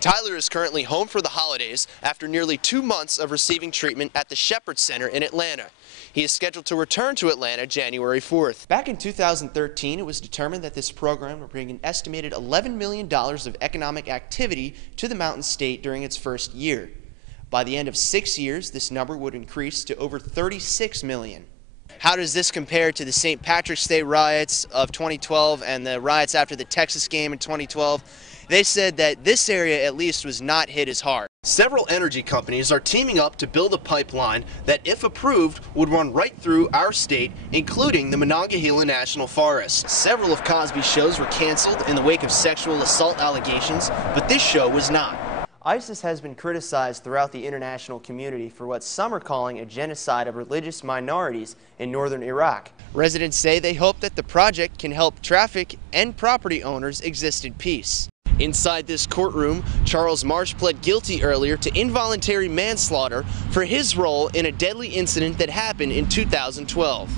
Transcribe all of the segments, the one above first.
Tyler is currently home for the holidays after nearly 2 months of receiving treatment at the Shepherd Center in Atlanta. He is scheduled to return to Atlanta January 4th. Back in 2013, it was determined that this program would bring an estimated $11 million of economic activity to the Mountain State during its first year. By the end of 6 years, this number would increase to over $36 million. How does this compare to the St. Patrick's Day riots of 2012 and the riots after the Texas game in 2012? They said that this area at least was not hit as hard. Several energy companies are teaming up to build a pipeline that, if approved, would run right through our state, including the Monongahela National Forest. Several of Cosby's shows were canceled in the wake of sexual assault allegations, but this show was not. ISIS has been criticized throughout the international community for what some are calling a genocide of religious minorities in northern Iraq. Residents say they hope that the project can help traffic and property owners exist in peace. Inside this courtroom, Charles Marsh pled guilty earlier to involuntary manslaughter for his role in a deadly incident that happened in 2012.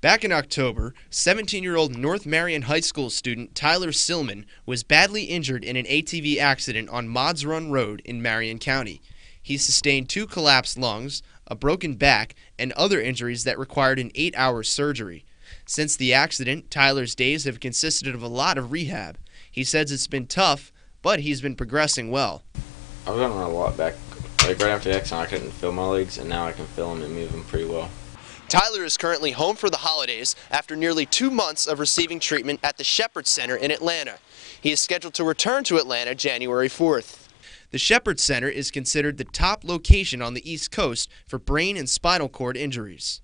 Back in October, 17-year-old North Marion High School student Tyler Silman was badly injured in an ATV accident on Mods Run Road in Marion County. He sustained 2 collapsed lungs, a broken back, and other injuries that required an 8-hour surgery. Since the accident, Tyler's days have consisted of a lot of rehab. He says it's been tough, but he's been progressing well. I've gotten a lot back. Like right after the accident, I couldn't feel my legs, and now I can feel them and move them pretty well. Tyler is currently home for the holidays after nearly 2 months of receiving treatment at the Shepherd Center in Atlanta. He is scheduled to return to Atlanta January 4th. The Shepherd Center is considered the top location on the East Coast for brain and spinal cord injuries.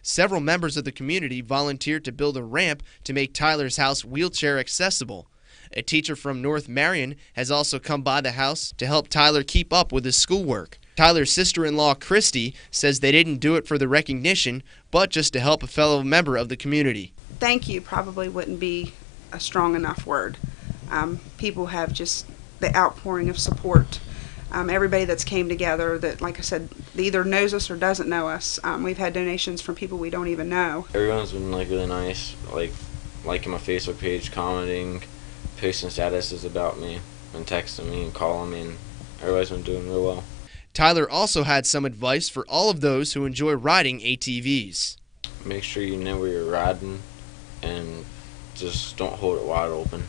Several members of the community volunteered to build a ramp to make Tyler's house wheelchair accessible. A teacher from North Marion has also come by the house to help Tyler keep up with his schoolwork. Tyler's sister-in-law, Christy, says they didn't do it for the recognition, but just to help a fellow member of the community. Thank you probably wouldn't be a strong enough word. People have just the outpouring of support. Everybody that's came together that, like I said, either knows us or doesn't know us. We've had donations from people we don't even know. Everyone's been like really nice, like liking my Facebook page, commenting, posting statuses about me, and texting me and calling me, and everybody's been doing real well. Tyler also had some advice for all of those who enjoy riding ATVs. Make sure you know where you're riding and just don't hold it wide open.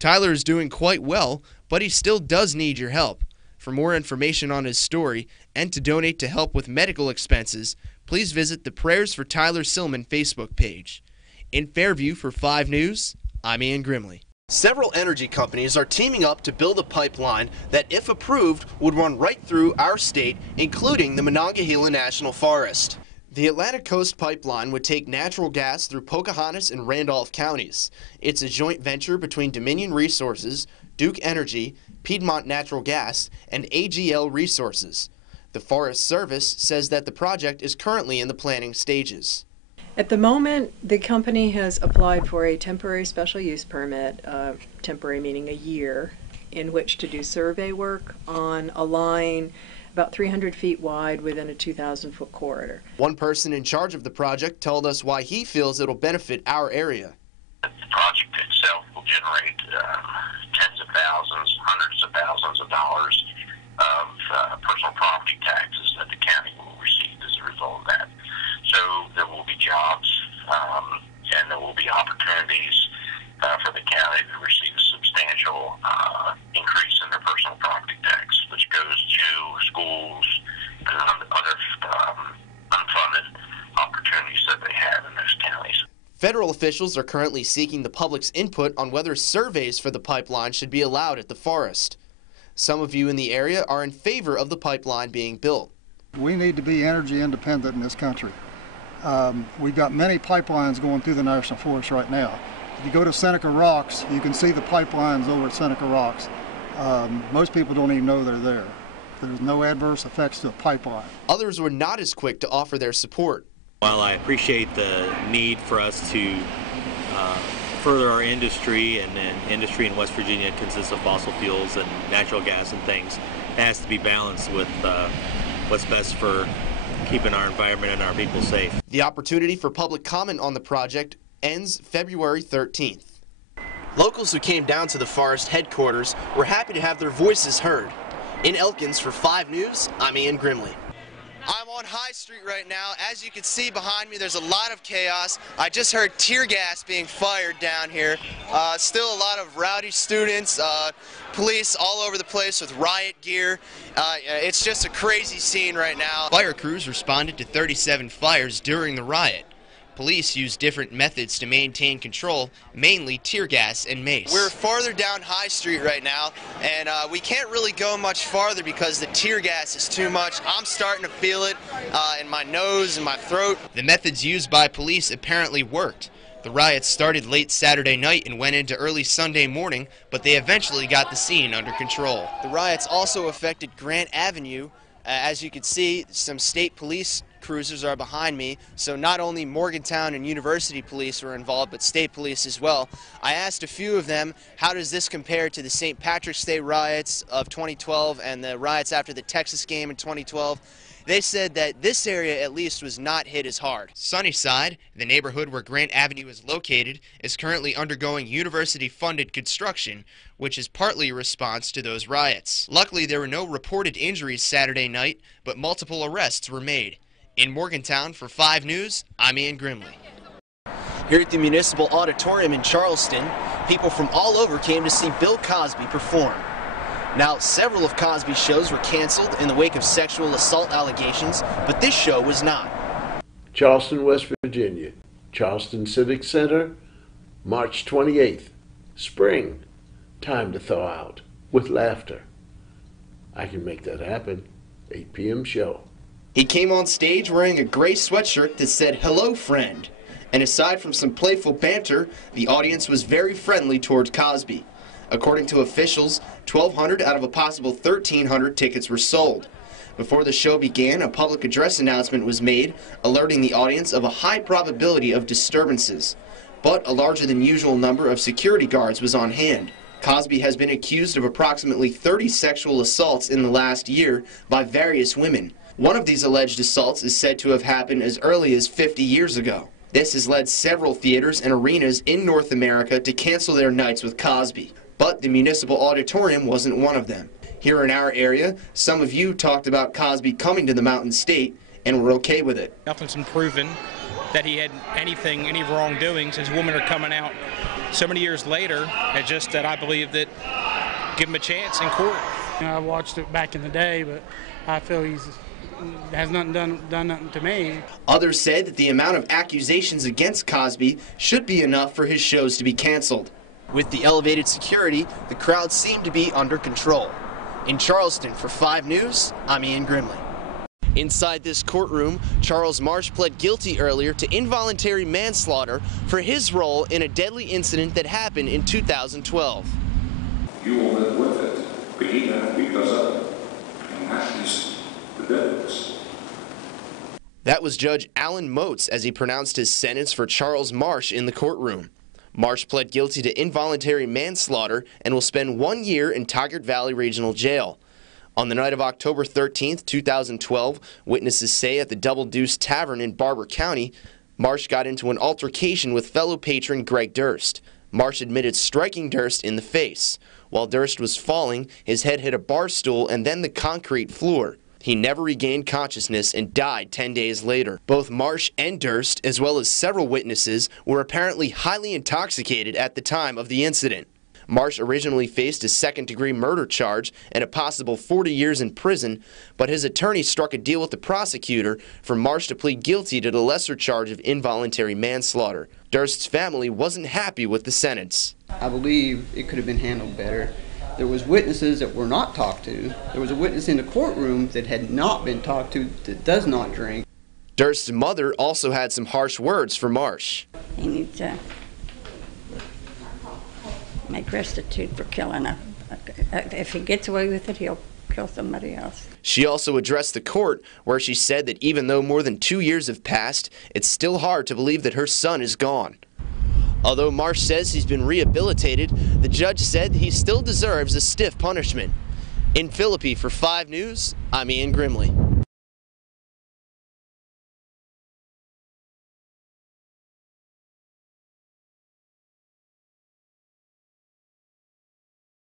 Tyler is doing quite well, but he still does need your help. For more information on his story and to donate to help with medical expenses, please visit the Prayers for Tyler Silman Facebook page. In Fairview for 5 News, I'm Ian Grimley. Several energy companies are teaming up to build a pipeline that, if approved, would run right through our state, including the Monongahela National Forest. The Atlantic Coast Pipeline would take natural gas through Pocahontas and Randolph counties. It's a joint venture between Dominion Resources, Duke Energy, Piedmont Natural Gas, and AGL Resources. The Forest Service says that the project is currently in the planning stages. At the moment, the company has applied for a temporary special use permit, temporary meaning a year, in which to do survey work on a line about 300 feet wide within a 2,000-foot corridor. One person in charge of the project told us why he feels it'll benefit our area. The project itself will generate tens of thousands, hundreds of thousands of dollars of personal property taxes that the county will receive as a result of that. So there will be jobs and there will be opportunities for the county to receive a substantial increase in their personal property tax, which goes to schools and other unfunded opportunities that they have in those counties. Federal officials are currently seeking the public's input on whether surveys for the pipeline should be allowed at the forest. Some of you in the area are in favor of the pipeline being built. We need to be energy independent in this country. We've got many pipelines going through the National Forest right now. If you go to Seneca Rocks, you can see the pipelines over at Seneca Rocks. Most people don't even know they're there. There's no adverse effects to a pipeline. Others were not as quick to offer their support. While I appreciate the need for us to further our industry, and industry in West Virginia consists of fossil fuels and natural gas and things, it has to be balanced with what's best for keeping our environment and our people safe. The opportunity for public comment on the project ends February 13th. Locals who came down to the forest headquarters were happy to have their voices heard. In Elkins for 5 News, I'm Ian Grimley. I'm on High Street right now. As you can see behind me, there's a lot of chaos. I just heard tear gas being fired down here. Still a lot of rowdy students, police all over the place with riot gear. It's just a crazy scene right now. Fire crews responded to 37 fires during the riot. Police used different methods to maintain control, mainly tear gas and mace. We're farther down High Street right now, and we can't really go much farther because the tear gas is too much. I'm starting to feel it in my nose and my throat. The methods used by police apparently worked. The riots started late Saturday night and went into early Sunday morning, but they eventually got the scene under control. The riots also affected Grant Avenue. As you can see, some state police cruisers are behind me, so not only Morgantown and University police were involved, but state police as well. I asked a few of them, how does this compare to the St. Patrick's Day riots of 2012 and the riots after the Texas game in 2012? They said that this area at least was not hit as hard. Sunnyside, the neighborhood where Grant Avenue is located, is currently undergoing university-funded construction, which is partly a response to those riots. Luckily, there were no reported injuries Saturday night, but multiple arrests were made. In Morgantown for 5 News, I'm Ian Grimley. Here at the Municipal Auditorium in Charleston, people from all over came to see Bill Cosby perform. Now, several of Cosby's shows were canceled in the wake of sexual assault allegations, but this show was not. Charleston, West Virginia, Charleston Civic Center, March 28th, spring, time to thaw out with laughter. I can make that happen, 8 p.m. show. He came on stage wearing a gray sweatshirt that said, "Hello, friend." And aside from some playful banter, the audience was very friendly towards Cosby. According to officials, 1,200 out of a possible 1,300 tickets were sold. Before the show began, a public address announcement was made, alerting the audience of a high probability of disturbances. But a larger than usual number of security guards was on hand. Cosby has been accused of approximately 30 sexual assaults in the last year by various women. One of these alleged assaults is said to have happened as early as 50 years ago. This has led several theaters and arenas in North America to cancel their nights with Cosby. But the Municipal Auditorium wasn't one of them. Here in our area, some of you talked about Cosby coming to the Mountain State and were okay with it. Nothing's been proven that he had any wrongdoing since women are coming out so many years later. It's just that I believe that give him a chance in court. I watched it back in the day, but I feel he has nothing done nothing to me. Others said that the amount of accusations against Cosby should be enough for his shows to be canceled. With the elevated security, the crowd seemed to be under control. In Charleston for 5 News, I'm Ian Grimley. Inside this courtroom, Charles Marsh pled guilty earlier to involuntary manslaughter for his role in a deadly incident that happened in 2012. You will live with it, but he never beat us up, and that is the difference. That was Judge Alan Motes as he pronounced his sentence for Charles Marsh in the courtroom. Marsh pled guilty to involuntary manslaughter and will spend 1 year in Tigard Valley Regional Jail. On the night of October 13, 2012, witnesses say at the Double Deuce Tavern in Barber County, Marsh got into an altercation with fellow patron Greg Durst. Marsh admitted striking Durst in the face. While Durst was falling, his head hit a bar stool and then the concrete floor. He never regained consciousness and died 10 days later. Both Marsh and Durst, as well as several witnesses, were apparently highly intoxicated at the time of the incident. Marsh originally faced a second-degree murder charge and a possible 40 years in prison, but his attorney struck a deal with the prosecutor for Marsh to plead guilty to the lesser charge of involuntary manslaughter. Durst's family wasn't happy with the sentence. I believe it could have been handled better. There was witnesses that were not talked to. There was a witness in the courtroom that had not been talked to that does not drink. Durst's mother also had some harsh words for Marsh. He needs to make restitution for killing her. If he gets away with it, he'll kill somebody else. She also addressed the court, where she said that even though more than 2 years have passed, it's still hard to believe that her son is gone. Although Marsh says he's been rehabilitated, the judge said he still deserves a stiff punishment. In Philippi for 5 News, I'm Ian Grimley.